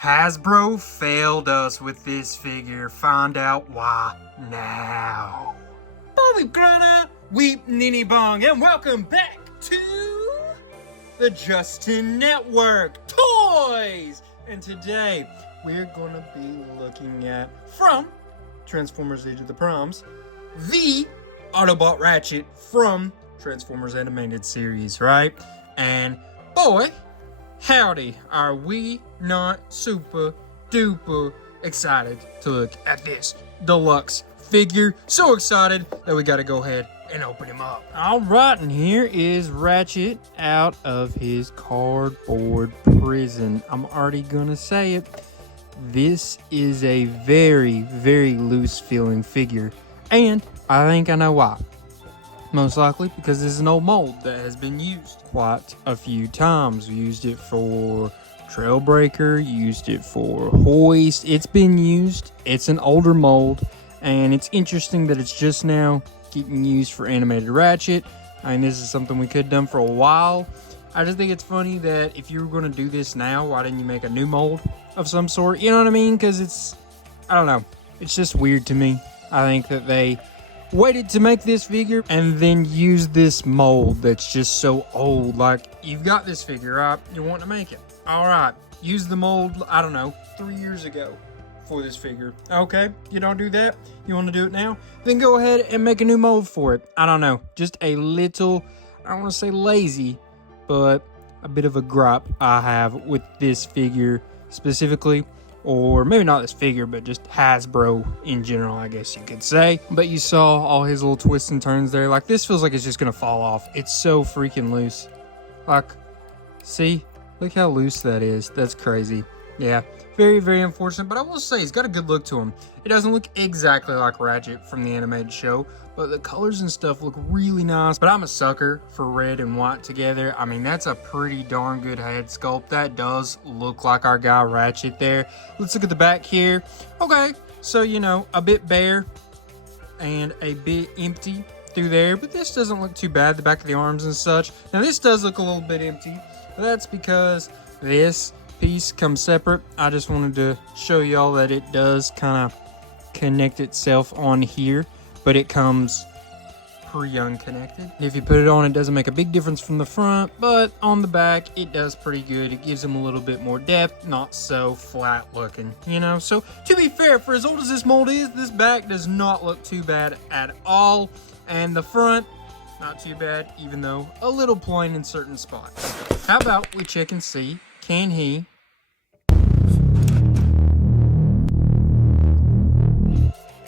Hasbro failed us with this figure. Find out why now. Bobby Grana, Weep Nini Bong, and welcome back to the Justin Network Toys. And today we're gonna be looking at, from Transformers Age of the Proms, the Autobot Ratchet from Transformers Animated Series, right? And boy, howdy, are we not super duper excited to look at this deluxe figure. So excited that we gotta go ahead and open him up. All right, and here is Ratchet out of his cardboard prison. I'm already gonna say it. This is a very, very loose feeling figure, and I think I know why. Most likely because this is an old mold that has been used quite a few times. We used it for Trailbreaker, used it for Hoist. It's been used. It's an older mold, and it's interesting that it's just now getting used for animated Ratchet. I mean, this is something we could have done for a while. I just think it's funny that if you were going to do this now, why didn't you make a new mold of some sort? You know what I mean? Because it's, I don't know. It's just weird to me. I think that they waited to make this figure and then use this mold that's just so old. Like, you've got this figure, right? You want to make it. All right. Use the mold, I don't know, 3 years ago for this figure. Okay, you don't do that? You want to do it now? Then go ahead and make a new mold for it. I don't know. Just a little, I don't want to say lazy, but a bit of a gripe I have with this figure specifically. Or maybe not this figure, but just Hasbro in general, I guess you could say. But you saw all his little twists and turns there. Like, this feels like it's just going to fall off. It's so freaking loose. Like, see? Look how loose that is. That's crazy. Yeah, very, very unfortunate. But I will say, he's got a good look to him. It doesn't look exactly like Ratchet from the animated show, but the colors and stuff look really nice. But I'm a sucker for red and white together. I mean, that's a pretty darn good head sculpt. That does look like our guy Ratchet there. Let's look at the back here. Okay, so, you know, a bit bare and a bit empty through there, but this doesn't look too bad, the back of the arms and such. Now, this does look a little bit empty. That's because this piece comes separate. I just wanted to show y'all that it does kind of connect itself on here, but it comes pre-unconnected. If you put it on, it doesn't make a big difference from the front, but on the back it does pretty good. It gives them a little bit more depth, not so flat looking, you know. So to be fair, for as old as this mold is, this back does not look too bad at all, and the front not too bad, even though a little plain in certain spots. How about we check and see, can he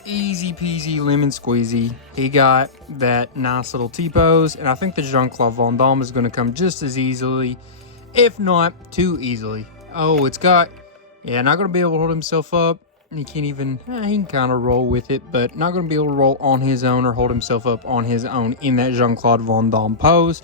easy peasy lemon squeezy? He got that nice little T-pose, and I think the Jean-Claude Van Damme is going to come just as easily, if not too easily. Oh, it's got, yeah, not going to be able to hold himself up. He can't even, he can kind of roll with it, but not going to be able to roll on his own or hold himself up on his own in that Jean-Claude Van Damme pose.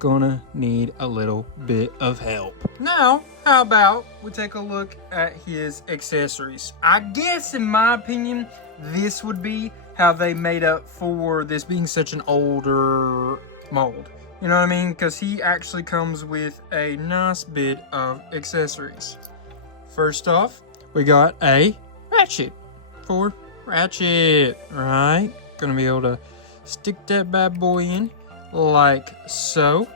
Gonna need a little bit of help. Now, how about we take a look at his accessories? I guess, in my opinion, this would be how they made up for this being such an older mold. You know what I mean? Because he actually comes with a nice bit of accessories. First off, we got a Ratchet for Ratchet, right? Gonna be able to stick that bad boy in like so.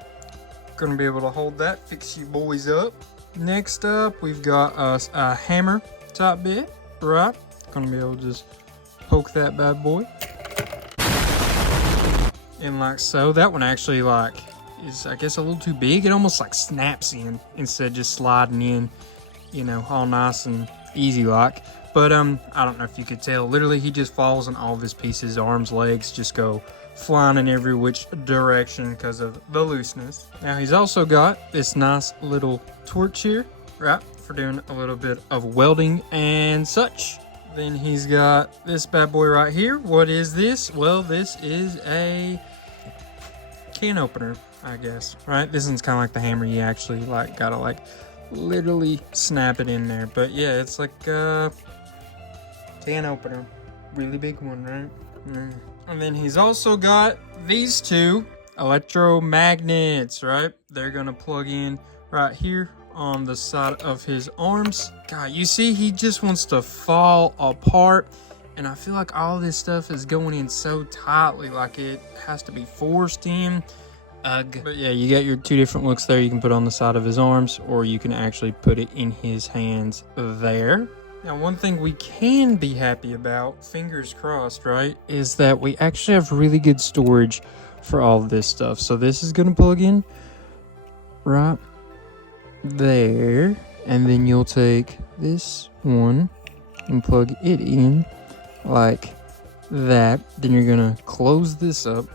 Gonna be able to hold that, fix you boys up. Next up, we've got us a hammer type bit, right? Gonna be able to just poke that bad boy in like so. That one actually like is, I guess, a little too big. It almost like snaps in instead of just sliding in, you know, all nice and easy like. But I don't know if you could tell, literally he just falls and all of his pieces, arms, legs, just go flying in every which direction because of the looseness. Now he's also got this nice little torch here, right, for doing a little bit of welding and such. Then he's got this bad boy right here. What is this? Well, this is a can opener, I guess, right? This one's kind of like the hammer. You actually like gotta like literally snap it in there. But yeah, it's like a can opener, really big one, right? And then he's also got these two electromagnets, right? They're gonna plug in right here on the side of his arms. God, you see, he just wants to fall apart. And I feel like all this stuff is going in so tightly, like it has to be forced in. Ugh. But yeah, you got your two different looks there. You can put on the side of his arms, or you can actually put it in his hands there. Now, one thing we can be happy about, fingers crossed, right, is that we actually have really good storage for all of this stuff. So this is going to plug in right there, and then you'll take this one and plug it in like that. Then you're gonna close this up,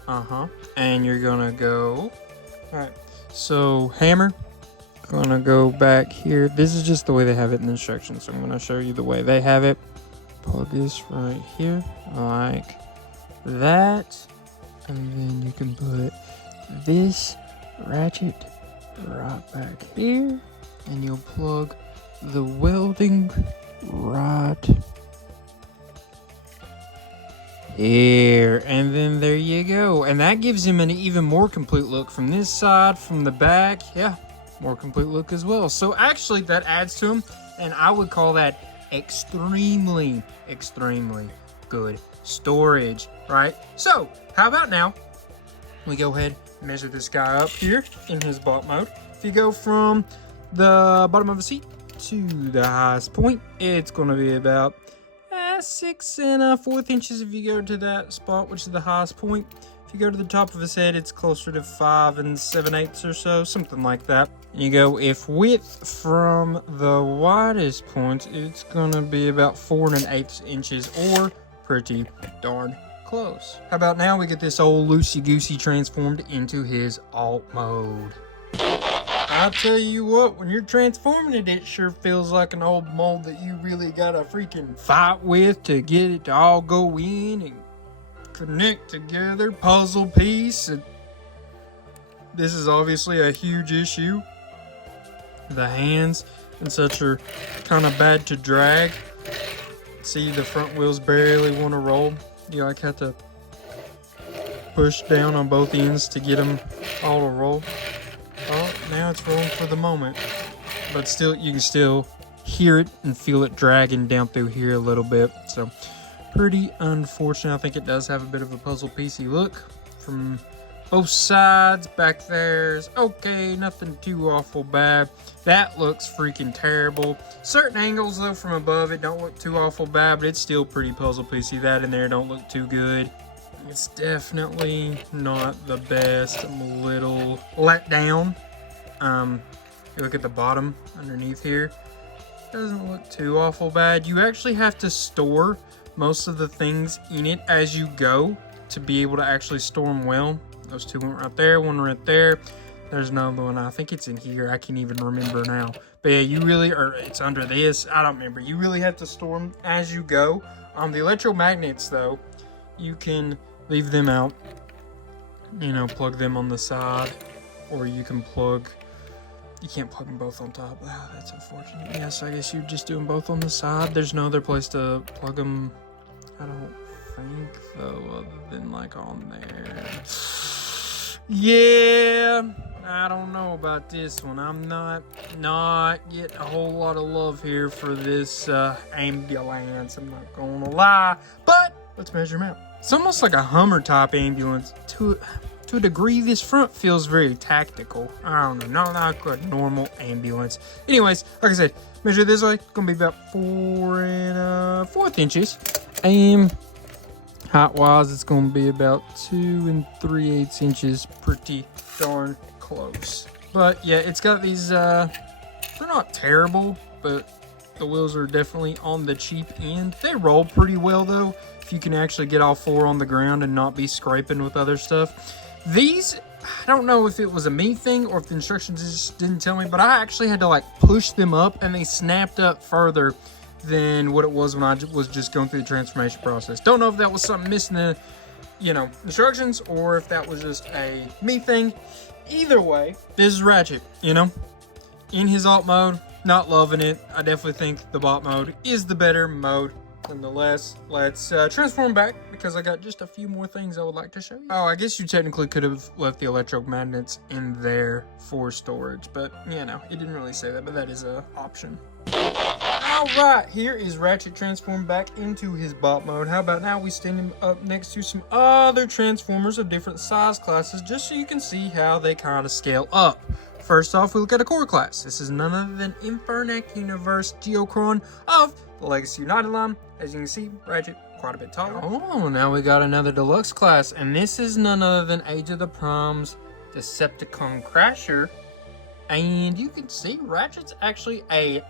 and you're gonna go, all right, so hammer, gonna go back here. This is just the way they have it in the instructions, so I'm gonna show you the way they have it. Plug this right here like that, and then you can put this ratchet right back here, and you'll plug the welding rod here, and then there you go. And that gives him an even more complete look from this side, from the back. Yeah, more complete look as well. So actually that adds to him, and I would call that extremely good storage, right? So how about now we go ahead and measure this guy up here in his bot mode. If you go from the bottom of the seat to the highest point, it's going to be about 6 4/4 inches if you go to that spot, which is the highest point. If you go to the top of his head, it's closer to 5 7/8 or so, something like that. You go, if width from the widest point, it's gonna be about 4 1/8 inches, or pretty darn close. How about now we get this old loosey-goosey transformed into his alt mode. I'll tell you what, when you're transforming it, it sure feels like an old mold that you really gotta freaking fight with to get it to all go in and connect together, puzzle piece. And this is obviously a huge issue. The hands and such are kind of bad to drag. See, the front wheels barely want to roll. You like have to push down on both ends to get them all to roll. Oh, now it's rolling for the moment, but still, you can still hear it and feel it dragging down through here a little bit. So pretty unfortunate. I think it does have a bit of a puzzle piecey look from both sides. Back there's okay, nothing too awful bad. That looks freaking terrible. Certain angles though from above it don't look too awful bad, but it's still pretty puzzle piecey. That in there don't look too good. It's definitely not the best. I'm a little let down. You look at the bottom underneath here, doesn't look too awful bad. You actually have to store most of the things in it as you go to be able to actually store them well. Those two went right there, one right there. There's another one, I think it's in here, I can't even remember now. But yeah, you really, or it's under this, I don't remember. You really have to store them as you go. The electromagnets though, you can leave them out, you know, plug them on the side, or you can plug, you can't plug them both on top. Ah, that's unfortunate. Yeah, so I guess you just do them both on the side. There's no other place to plug them, I don't think, though, other than like on there. Yeah, I don't know about this one. I'm not getting a whole lot of love here for this ambulance, I'm not gonna lie, but let's measure them out. It's almost like a Hummer type ambulance. To a degree, this front feels very tactical. I don't know, not like a normal ambulance. Anyways, like I said, measure this way. It's gonna be about 4 1/4 inches. And height-wise, it's gonna be about 2 3/8 inches. Pretty darn close. But yeah, it's got these. They're not terrible, but the wheels are definitely on the cheap end. They roll pretty well though, if you can actually get all 4 on the ground and not be scraping with other stuff. These, I don't know if it was a me thing or if the instructions just didn't tell me, but I actually had to like push them up and they snapped up further than what it was when I was just going through the transformation process. Don't know if that was something missing in the, you know, instructions, or if that was just a me thing. Either way, this is Ratchet, you know, in his alt mode. Not loving it. I definitely think the bot mode is the better mode. Nonetheless, let's transform back because I got just a few more things I would like to show you. Oh, I guess you technically could have left the electromagnets in there for storage, but yeah, no, it didn't really say that, but that is an option. Alright, here is Ratchet transformed back into his bot mode. How about now we stand him up next to some other Transformers of different size classes just so you can see how they kind of scale up. First off, we look at a core class. This is none other than Infernac Universe Geocron of the Legacy United line. As you can see, Ratchet quite a bit taller. Oh, now we got another Deluxe class, and this is none other than Age of the Prime's Decepticon Crasher. And you can see Ratchet's actually a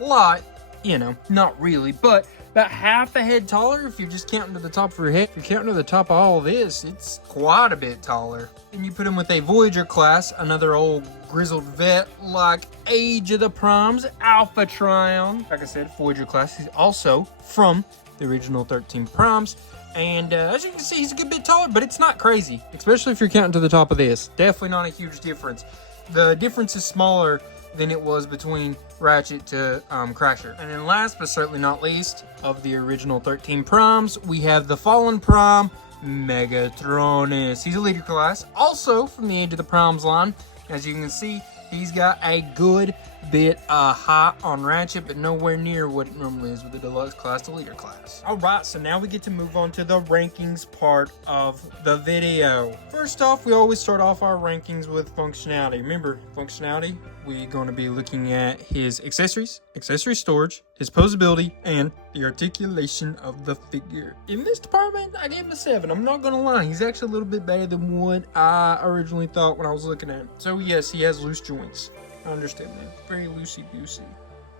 lot, you know, not really, but about half a head taller if you're just counting to the top of your head. If you're counting to the top of all of this, it's quite a bit taller. And you put him with a Voyager class, another old grizzled vet like Age of the Prime's Alpha Trion. Like I said, Voyager class. He's also from the original 13 Primes. And as you can see, he's a good bit taller, but it's not crazy, especially if you're counting to the top of this. Definitely not a huge difference. The difference is smaller than it was between Ratchet to Crasher. And then last but certainly not least, of the original 13 Primes, we have the Fallen Prime, Megatronus. He's a leader class, also from the Age of the Primes line. As you can see, he's got a good bit high on Ratchet, but nowhere near what it normally is with the Deluxe class, the leader class. Alright, so now we get to move on to the rankings part of the video. First off, we always start off our rankings with functionality. Remember, functionality, we're going to be looking at his accessories, accessory storage, his posability, and the articulation of the figure. In this department, I gave him a 7. I'm not going to lie, he's actually a little bit better than what I originally thought when I was looking at him. So yes, he has loose joints. I understand that. Very loosey-goosey.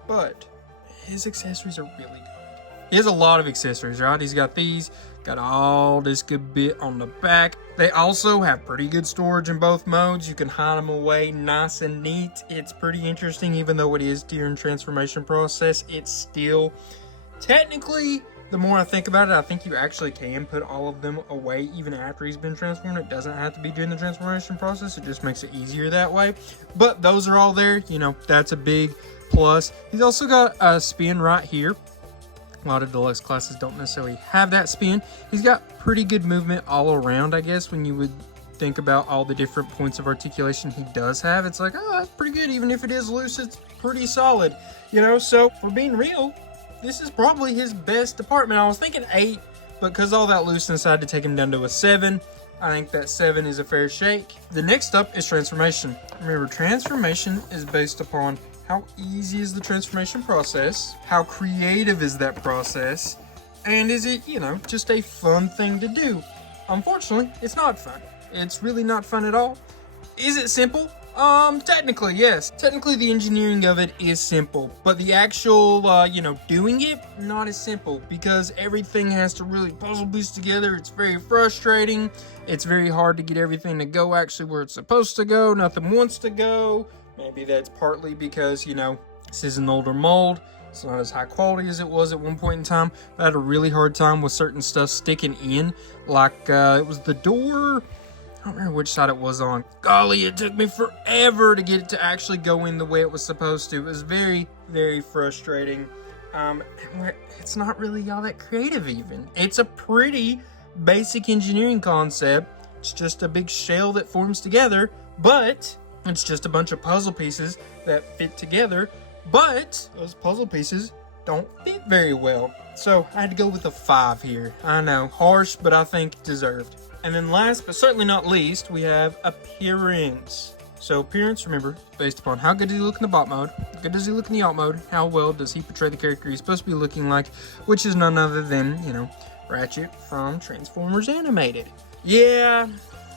But his accessories are really good. He has a lot of accessories, right? He's got these, got all this good bit on the back. They also have pretty good storage in both modes. You can hide them away nice and neat. It's pretty interesting, even though it is during transformation process. It's still, technically, the more I think about it, I think you actually can put all of them away even after he's been transformed. It doesn't have to be during the transformation process. It just makes it easier that way. But those are all there. You know, that's a big plus. He's also got a spin right here. A lot of Deluxe classes don't necessarily have that spin. He's got pretty good movement all around, I guess, when you would think about all the different points of articulation he does have. It's like, oh, that's pretty good. Even if it is loose, it's pretty solid. You know, so for being real, this is probably his best department. I was thinking 8, but because all that looseness, I had to take him down to a 7. I think that 7 is a fair shake. The next up is transformation. Remember, transformation is based upon how easy is the transformation process, how creative is that process, and is it, you know, just a fun thing to do? Unfortunately, it's not fun. It's really not fun at all. Is it simple? Technically, yes. Technically, the engineering of it is simple, but the actual, you know, doing it, not as simple, because everything has to really puzzle piece together. It's very frustrating. It's very hard to get everything to go actually where it's supposed to go. Nothing wants to go. Maybe that's partly because, you know, this is an older mold. It's not as high quality as it was at one point in time. I had a really hard time with certain stuff sticking in, like, it was the door. I don't remember which side it was on. Golly, it took me forever to get it to actually go in the way it was supposed to. It was very, very frustrating. It's not really all that creative even. It's a pretty basic engineering concept. It's just a big shell that forms together, but it's just a bunch of puzzle pieces that fit together, but those puzzle pieces don't fit very well. So I had to go with a 5 here. I know, harsh, but I think deserved. And then last, but certainly not least, we have appearance. So appearance, remember, based upon how good does he look in the bot mode, how good does he look in the alt mode, how well does he portray the character he's supposed to be looking like, which is none other than, you know, Ratchet from Transformers Animated. Yeah,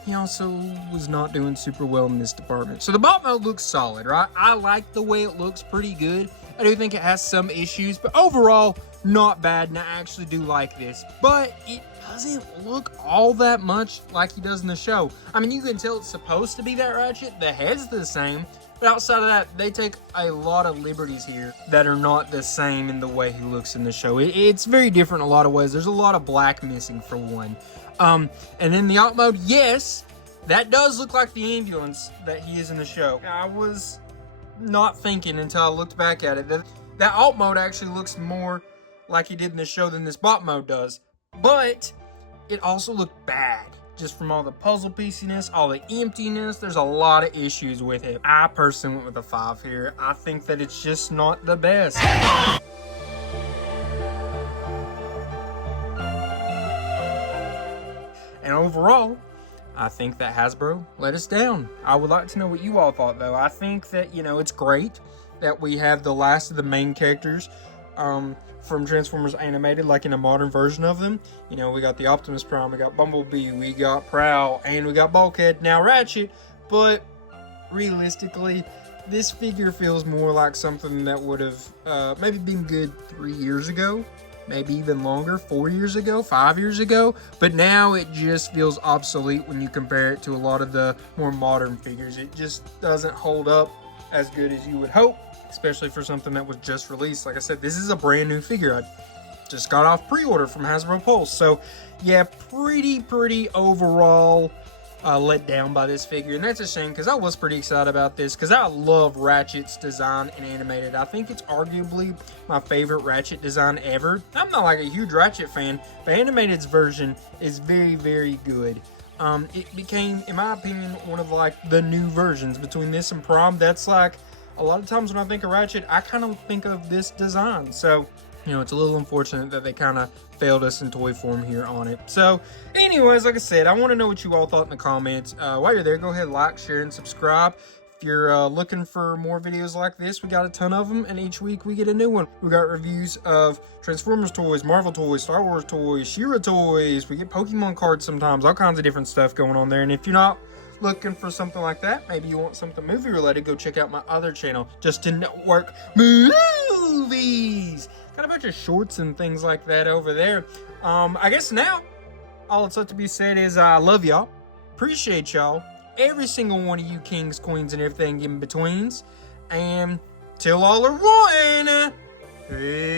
he also was not doing super well in this department. So the bot mode looks solid, right? I like the way it looks, pretty good. I do think it has some issues, but overall, not bad, and I actually do like this. But it doesn't look all that much like he does in the show. I mean, you can tell it's supposed to be that Ratchet. The head's the same, but outside of that, they take a lot of liberties here that are not the same in the way he looks in the show. It's very different in a lot of ways. There's a lot of black missing, for one. And then the alt mode, yes, that does look like the ambulance that he is in the show. I was not thinking until I looked back at it that alt mode actually looks more like he did in the show than this bot mode does. But it also looked bad. Just from all the puzzle pieciness, all the emptiness, there's a lot of issues with it. I personally went with a 5 here. I think that it's just not the best. And overall, I think that Hasbro let us down. I would like to know what you all thought, though. I think that, you know, it's great that we have the last of the main characters from Transformers Animated, like in a modern version of them. You know, we got the Optimus Prime, we got Bumblebee, we got Prowl, and we got Bulkhead, now Ratchet. But realistically, this figure feels more like something that would have maybe been good 3 years ago. Maybe even longer, 4 years ago, 5 years ago. But now it just feels obsolete when you compare it to a lot of the more modern figures. It just doesn't hold up as good as you would hope, especially for something that was just released. Like I said, this is a brand new figure. I just got off pre-order from Hasbro Pulse. So yeah, pretty overall let down by this figure, and that's a shame because I was pretty excited about this because I love Ratchet's design and animated. I think it's arguably my favorite Ratchet design ever. I'm not like a huge Ratchet fan, but animated's version is very good. It became, in my opinion, one of like the new versions between this and Prom. That's like, a lot of times when I think of Ratchet, I kind of think of this design. So, you know, it's a little unfortunate that they kind of failed us in toy form here on it. So, anyways, like I said, I want to know what you all thought in the comments. While you're there, go ahead, like, share, and subscribe. If you're looking for more videos like this, we got a ton of them, and each week we get a new one. We got reviews of Transformers toys, Marvel toys, Star Wars toys, She-Ra toys. We get Pokemon cards sometimes, all kinds of different stuff going on there. And if you're not looking for something like that, maybe you want something movie related, go check out my other channel, Justin Network Movies. Got a bunch of shorts and things like that over there. I guess now all that's left to be said is I love y'all, appreciate y'all, every single one of you kings, queens, and everything in betweens, and till all are one, peace.